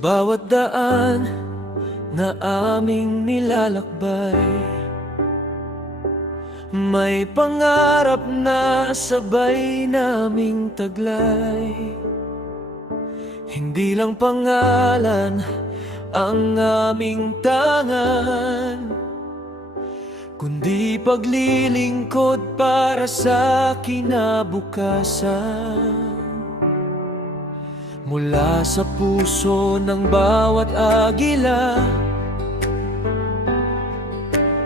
bawat daan na aming nilalakbay, may pangarap na sabay naming taglay. Hindi lang pangalan ang aming tangan, kundi paglilingkod para sa kinabukasan. Mula sa puso ng bawat agila,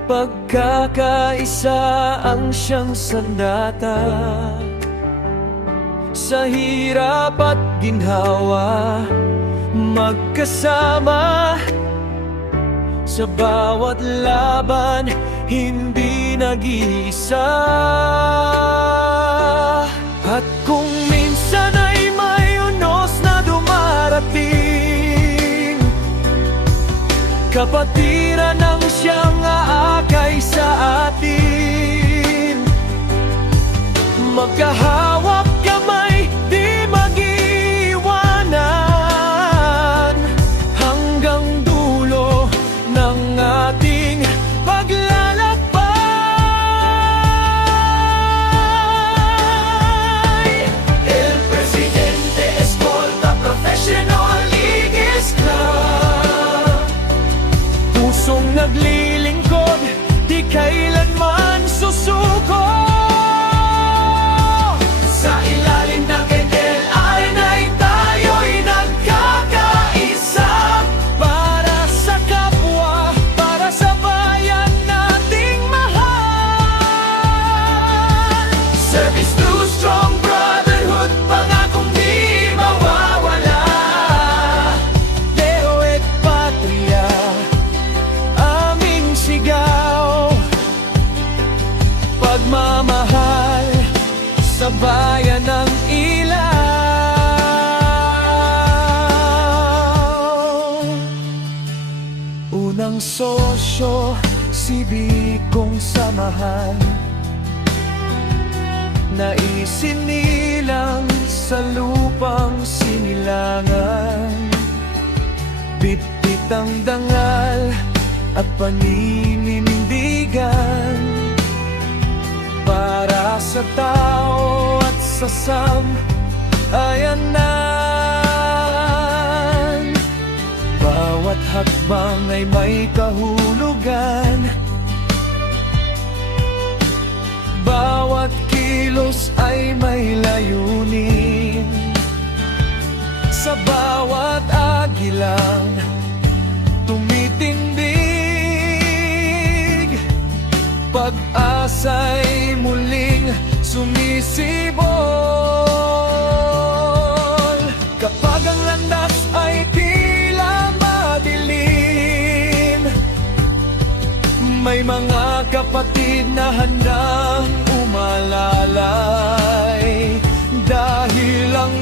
pagkakaisa ang siyang sandata. Sa hirap at ginhawa, magkasama. Sa bawat laban, hindi nag-iisa. At kung minsan ay may unos na dumarating, kapatiran ang siyang aakay sa atin. Magkahawak kamay, di mag-iwanan, hanggang dulo ng ating paglalakbay. El Presidente Escolta Professional Leagues Club, pusong naglilingkod, di kailanman susuko. Sa ilalim ng NLRN ay tayo'y nagkakaisa, para sa kapwa, para sa bayan nating mahal. Service to strong brotherhood, pangakong di mawawala. Deo et Patria, aming sigaw. Pagmamahal sa bayan ng ilaw. Unang sosyo, sibikong samahan, na isinilang sa lupang sinilangan. Bitbit ang dangal at paninindigan, para sa tao at sa samayanan. Bawat hakbang ay may kahulugan, bawat kilos ay may layunin. Sa bawat agilang tumitindig, pag-asa'y muling sumisibol. Kapag ang landas ay tila madilim, may mga kapatid na handang umalalay, dahil ang